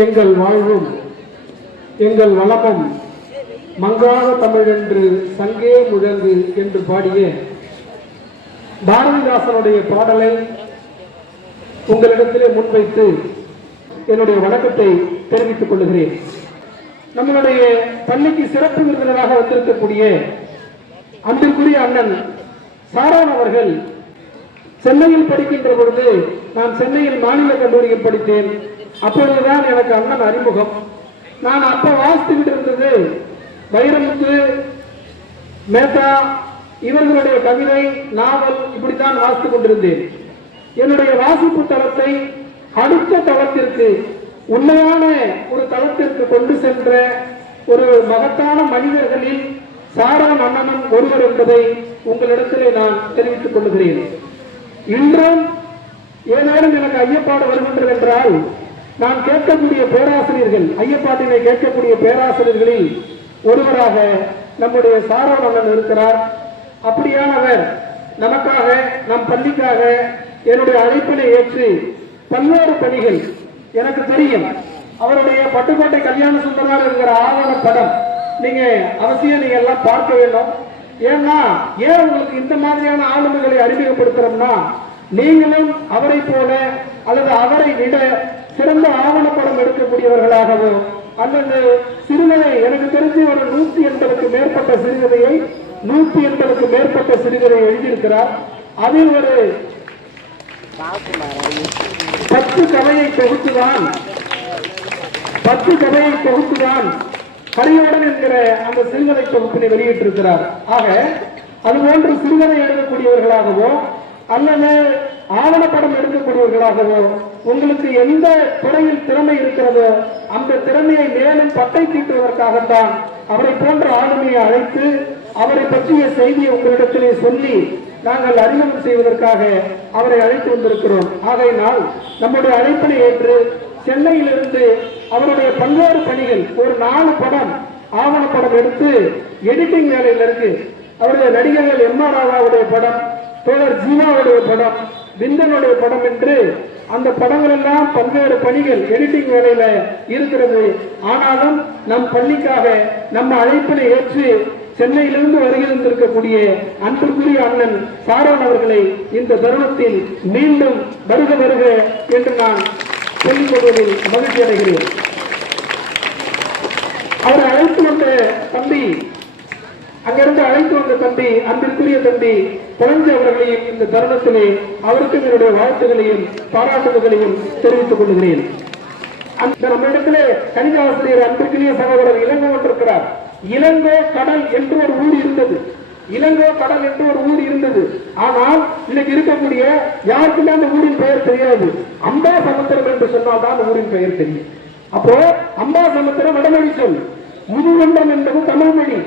எங்கள் வாழ்வும் எங்கள் வளமும் மங்காத தமிழென்று சங்கே முழங்கு என்று பாடிய. பாரதிதாசனுடைய பாடலை உங்களிடத்திலே முன்வைத்து என்னுடைய வணக்கத்தை தெரிவித்துக் கொள்கிறேன். நம்மளுடைய பள்ளிக்கு சிறப்பு விருந்தினராக வந்திருக்கக்கூடிய அன்பிற்குரிய அண்ணன் சாரான் அவர்கள் சென்னையில் படிக்கின்ற பொழுது நான் சென்னையில் மாநில கல்லூரியில் படித்தேன். அப்பொழுதுதான் எனக்கு அண்ணன் அறிமுகம். நான் அப்ப வாசித்துக்கிட்டு இருந்தது வைரமுத்து மேத்தா இவர்களுடைய கவிதை நாவல் இப்படித்தான் வாசித்துக் கொண்டிருந்தேன். என்னுடைய வாசிப்பு தளத்தை அடுத்த தளத்திற்கு உண்மையான ஒரு தளத்திற்கு கொண்டு சென்ற ஒரு மகத்தான மனிதர்களில் சாரான் அண்ணனும் ஒருவர் என்பதை உங்களிடத்திலே நான் தெரிவித்துக் கொள்கிறேன். இன்றும் ஏதேனும் எனக்கு ஐயப்பாடு வருகின்றது என்றால் நான் கேட்கக்கூடிய பேராசிரியர்கள் ஐயப்பாட்டினை கேட்கக்கூடிய பேராசிரியர்களில் ஒருவராக நம்முடைய சாரோன் இருக்கிறார். அப்படியானவர் நமக்காக நம் பள்ளிக்காக என்னுடைய அழைப்பினை ஏற்று பல்வேறு பணிகள். எனக்கு தெரியும் அவருடைய பட்டுக்கோட்டை கல்யாண சுந்தரார் என்கிற ஆவண படம். நீங்க அவசியம் நீங்க எல்லாம் பார்க்க வேண்டும். ஏன்னா ஏன் உங்களுக்கு இந்த மாதிரியான ஆளுமைகளை அறிமுகப்படுத்துறோம்னா நீங்களும் அவரை போல அல்லது அவரை விட சிறந்த ஆவணப்படம் எடுக்கக்கூடியவர்களாகவோ அல்லது சிறுகதை எனக்கு தெரிஞ்சு ஒரு நூத்தி எண்பதுக்கு மேற்பட்ட சிறுகதையை நூத்தி எண்பதுக்கு மேற்பட்ட சிறுகதை எழுதியிருக்கிறார். அதில் ஒரு பத்து கதையை தொகுத்துதான் பத்து கதையை தொகுத்துதான் கரியோடன் என்கிற அந்த சிறுகதை தொகுப்பினை வெளியிட்டிருக்கிறார். ஆக அதுபோன்று சிறுகதை எழுதக்கூடியவர்களாகவோ அல்லது ஆவணப்படம் எடுக்கக்கூடியவர்களாகவோ உங்களுக்கு எந்த துறையில் திறமை இருக்கிறதோ அந்த திறமையை மேலும் பட்டை தீட்டுவதற்காகத்தான் அவரை போன்ற ஆளுமையை அழைத்து அவரை பற்றிய செய்தியை உங்களிடத்திலே சொல்லி நாங்கள் அறிமுகம் செய்வதற்காக அவரை அழைத்து வந்திருக்கிறோம். ஆகையினால் நம்முடைய அழைப்பினை ஏற்று சென்னையிலிருந்து அவருடைய பல்வேறு பணிகள் ஒரு நாலு படம் ஆவணப்படம் எடுத்து எடிட்டிங் வேலையில் இருக்கு. அவருடைய நடிகர்கள் எம் ஆர் ராதாவுடைய படம் தோழர் ஜீவாவுடைய படம் விந்தனுடைய படம் என்று அந்த படங்கள் எல்லாம் பல்வேறு பணிகள் எடிட்டிங் வேலையில இருக்கிறது. ஆனாலும் நம் பள்ளிக்காக நம்ம அழைப்பினை ஏற்று சென்னையிலிருந்து வருகிறந்திருக்கக்கூடிய அன்புக்குரிய அண்ணன் சாரோன் அவர்களை இந்த தருணத்தில் மீண்டும் வருக வருக என்று நான் சொல்லிக் கொள்வதில் மகிழ்ச்சி அடைகிறேன். அவரை அழைத்து வந்த தம்பி அங்கிருந்து அழைத்து வந்த தம்பி அன்பிற்குரிய தம்பி குழந்தை அவர்களையும் இந்த தருணத்திலே அவருக்கு என்னுடைய வாழ்த்துகளையும் பாராட்டுதல்களையும் தெரிவித்துக் கொள்கிறேன். அந்த நம்ம இடத்துல கணித ஆசிரியர் அன்பிற்குரிய சகோதரர் இளங்கோ இருக்கிறார் இளங்கோ கடல் என்று ஒரு ஊர் இருந்தது. இளங்கோ கடல் என்று ஒரு ஊர் இருந்தது. ஆனால் இன்னைக்கு இருக்கக்கூடிய யாருக்குமே அந்த ஊரின் பெயர் தெரியாது. அம்பா சமுத்திரம் என்று சொன்னால் தான் அந்த ஊரின் பெயர் தெரியும். அப்போ அம்பா சமுத்திரம் வடமொழி சொல். முதுகண்டம் என்பது தமிழ் மொழி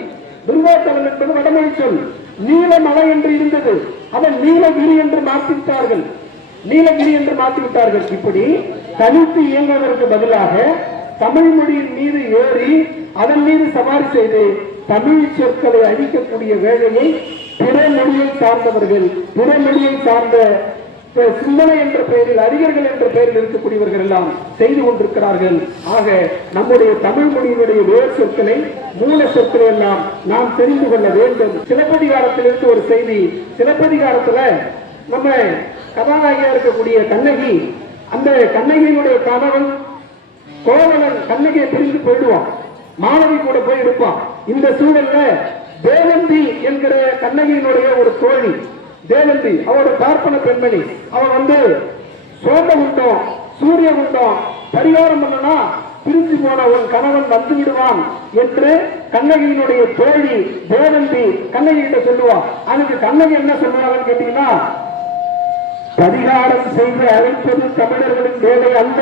துர்வாத்தலம் என்பது வடமொழி சொல். நீலமலை என்று இருந்தது. அவன் நீலகிரி என்று மாற்றிவிட்டார்கள். நீலகிரி என்று மாற்றிவிட்டார்கள். இப்படி தனித்து இயங்குவதற்கு பதிலாக தமிழ் மொழியின் மீது ஏறி அதன் மீது சவாரி செய்து தமிழ் சொற்களை அழிக்கக்கூடிய வேலையை பிற மொழியை சார்ந்தவர்கள் பிற மொழியை சார்ந்த சிந்தனை என்ற பெயரில் அறிஞர்கள் என்ற பெயரில் இருக்கக்கூடியவர்கள் எல்லாம் செய்து கொண்டிருக்கிறார்கள். ஆக நம்முடைய தமிழ் மொழியினுடைய வேர் சொற்களை மூல சொற்களை எல்லாம் நாம் தெரிந்து கொள்ள வேண்டும். சிலப்பதிகாரத்திலிருந்து ஒரு செய்தி சிலப்பதிகாரத்துல நம்ம கதாநாயகியா இருக்கக்கூடிய கண்ணகி அந்த கண்ணகியினுடைய கணவன் கோவலன் கண்ணகியை பிரிந்து போயிடுவான். மாணவி கூட போய் இருப்பான் இந்த சூழல்ல தேவந்தி என்கிற கண்ணகியினுடைய ஒரு தோழி தேவந்தி அவரோட பார்ப்பன பெண்மணி. அவன் வந்து சோம குண்டம் சூரிய குண்டம் பரிகாரம் பண்ணனா பிரிஞ்சு போன உன் கணவன் வந்து விடுவான் என்று கண்ணகியினுடைய தோழி தேவந்தி கண்ணகி கிட்ட சொல்லுவான் அதுக்கு கண்ணகி என்ன சொல்லுவாங்கன்னு கேட்டீங்கன்னா பரிகாரம் செய்து அழைப்பது தமிழர்களின் வேலை அல்ல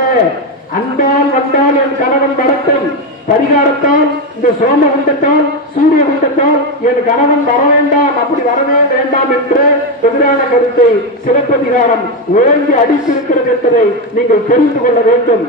அன்பால் வந்தால் என் கணவன் வரட்டும் பரிகாரத்தால் இந்த சோம குண்டத்தால் சூரிய குண்டத்தால் என் கணவன் வர வேண்டாம் அப்படி வரவே வேண்டாம் என்று எதிரான கருத்தை சிறப்பதிகாரம் ஓங்கி அடித்திருக்கிறது என்பதை நீங்கள் தெரிந்து கொள்ள வேண்டும்.